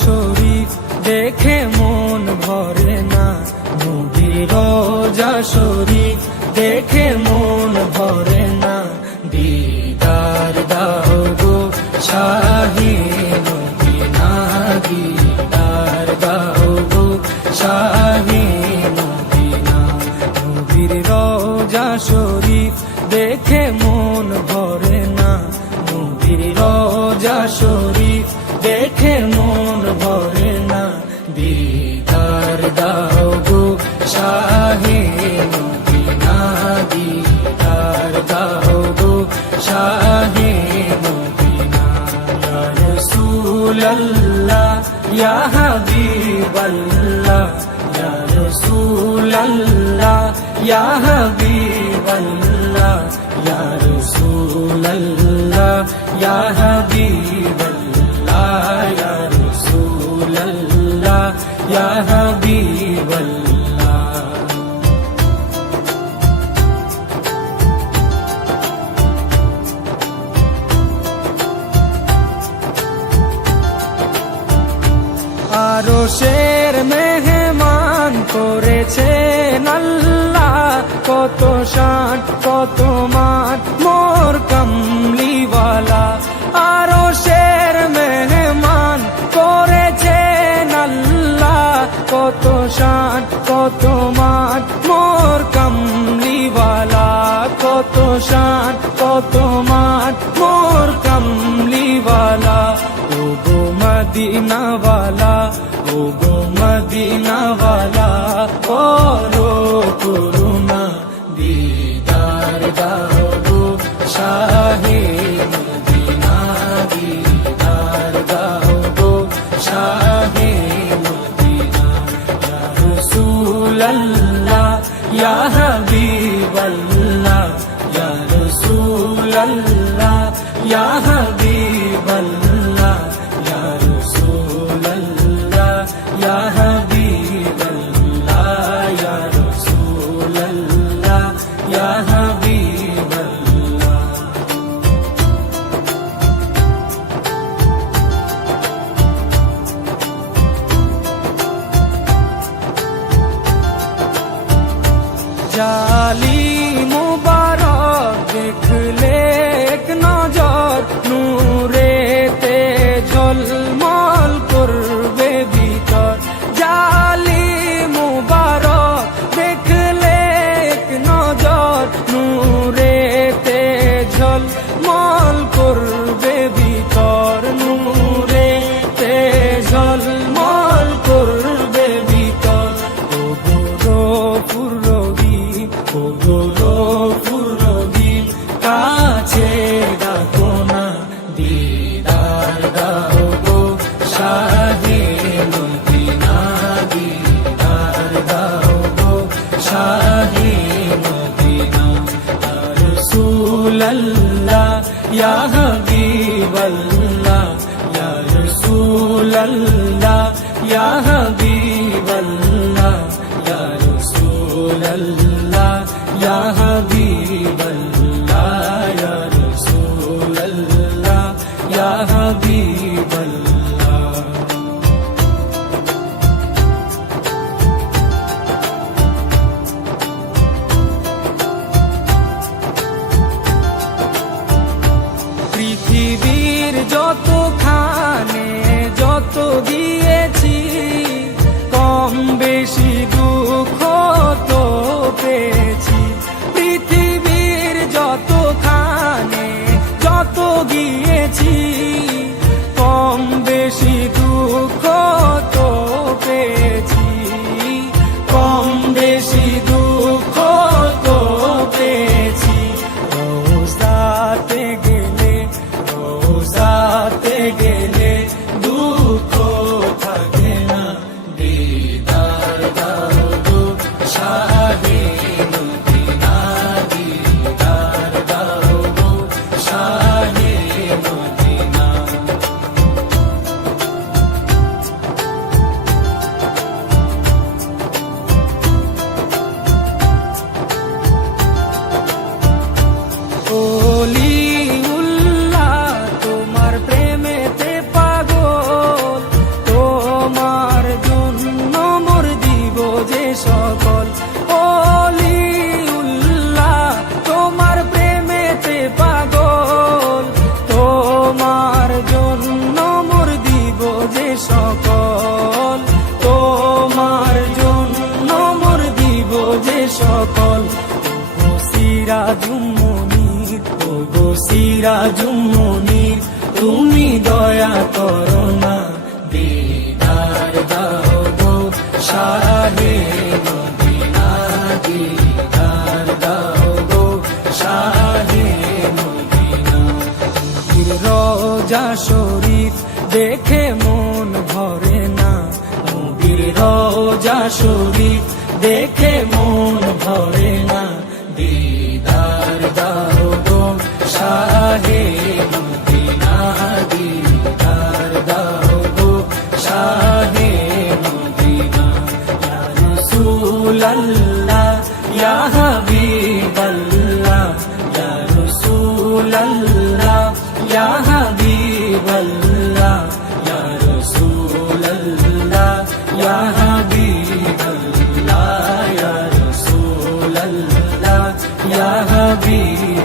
শরীফ দেখে মন ভরে না, নবীর রওজা শরীফ দেখে মন ভরে না। দিদার দাও গো শাহে মদিনা, দিদার দাও গো শাহে মদিনা। নবীর রওজা শরীফ দেখে মন ভরে না, নবীর রওজা শরীফ দেখে মন ভরে না। দিদার দাও গো শাহে মদিনা, দিদার দাও গো শাহে মদিনা। ইয়া রাসূলাল্লাহ ইয়া হাবিবাল্লাহ, ইয়া রাসূলাল্লাহ ইয়া হাবিবাল্লাহ, ইয়া রাসূলাল্লাহ ইয়া হাবিবাল্লাহ, ইয়া রাসূলাল্লাহ ইয়া হাবিবাল্লাহ। আরশের মেহমান করেছেন আল্লাহ, কত শান কত মান মোর কামলিওয়ালা। আরশের মেহমান করেছেন আল্লাহ, কত শান কত মান মোর কামলিওয়ালা, কত শান কত মান মোর কামলিওয়ালা। ও গো মদিনাওয়ালা, ও গো মদিনাওয়ালা, করো করুণা, দিদার দাও গো শাহে মদিনা, দিদার দাও গো শাহে মদিনা। ইয়া রাসূলাল্লাহ ইয়া হাবিবাল্লাহ, ইয়া রাসূলাল্লাহ ইয়া হাবিবাল্লাহ, ইয়া রাসূলাল্লাহ ইয়া হাবিবাল্লাহ, ইয়া রাসূলাল্লাহ ইয়া হাবিবাল্লাহ। জালি মুবারক দেখলে এক নজর, নূরেতে ঝলমল করবে ভিতর। জালি মুবারক দেখলে এক নজর, নূরেতে ঝলমল করবে ভিতর, নূরেতে ঝলমল করবে ভিতর। ও গৌরপুর রহিম, ও গৌরপুর রহিম, কাছে ডাকো না, দিদার দাও গো শাহে মদিনা, দিদার দাও গো শাহে মদিনা। ইয়া রাসূলাল্লাহ ইয়া হাবিবাল্লাহ, ইয়া রাসূলাল্লাহ ইয়া হাবিবাল্লাহ, ইয়া রাসূলাল্লাহ ইয়া হাবিবাল্লাহ, ইয়া রাসূলাল্লাহ ইয়া হাবিবাল্লাহ। পৃথিবীর যতখানে যত দিয়েছি, কম বেশি দুঃখ তো পেয়েছি। পৃথিবীর যতখানে যত গিয়েছি, কম বেশি দুঃখ তো পেয়েছি, কম বেশি দুঃখ তো পেয়েছি। রোজাতে গেলে সিরাজুম মুনির তুমি দয়া করো না, দিদার দাও গো শাহে মদিনা, দিদার দাও গো শাহে মদিনা। রোজা শরীফ দেখে মন ভরে না, নবীর রোজা শরীফ দেখে মন ভরে না, দিদার দাও গো শাহে মদিনা, দিদার দাও গো শাহে মদিনা। ইয়া রাসূলাল্লাহ ইয়া হাবিবাল্লাহ, ইয়া রাসূলাল্লাহ ইয়া হাবিবাল্লাহ, ইয়া রাসূলাল্লাহ ইয়া হাবিবাল্লাহ, ইয়া রাসূলাল্লাহ ইয়া হাবিবাল্লাহ।